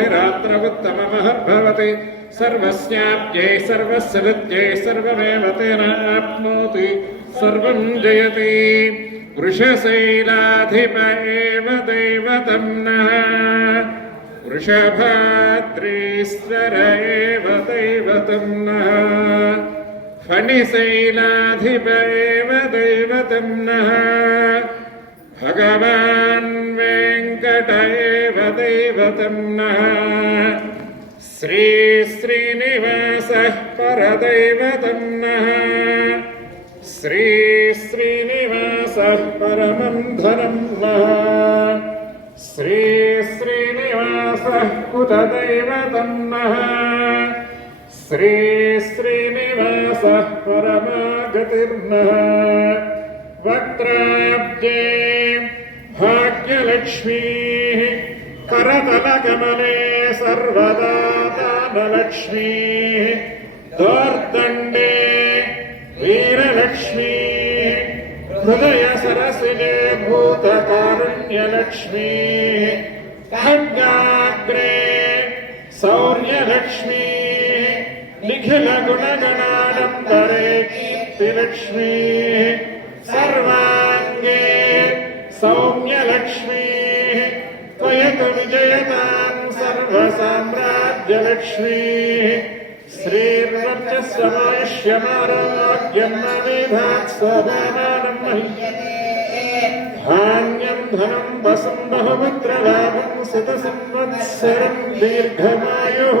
सर्वाभिरात्रमुत्तममहर्भवति सर्वस्याप्यै सर्वस्य विद्यै सर्वमेव तेनाप्नोति सर्वं जयति वृषशैलाधिप एव दैवतं नः वृषभाद्रीश्वर एव दैवतं नः फणिशैलाधिप एव दैवतं नः भगवान् वेङ्कट एव दैवतं नः श्रीश्रीनिवासः परदैवतं नः श्रीश्रीनिवासः परमं धनं नः श्रीश्रीनिवासः कुतदैवतं नः श्रीश्रीनिवासः परमागतिर्नः वक्त्राब्जे भाग्यलक्ष्मीः करतलकमले सर्वदा दानलक्ष्मीः दोर्दण्डे वीरलक्ष्मीः हृदयसरसिले भूतकारुण्यलक्ष्मीः खड्गाग्रे शौर्यलक्ष्मीः निखिलगुणगणानन्तरे कीर्तिलक्ष्मीः सर्वाङ्गे सौम्यलक्ष्मीः त्वयतु विजयतां सर्वसाम्राज्यलक्ष्मीः श्रीर्वर्चस्वमायुष्यमारोग्यं स्वभावानं धान्यं धनं वसं बहुपुत्रलाभं शतसंवत्सरं दीर्घमायुः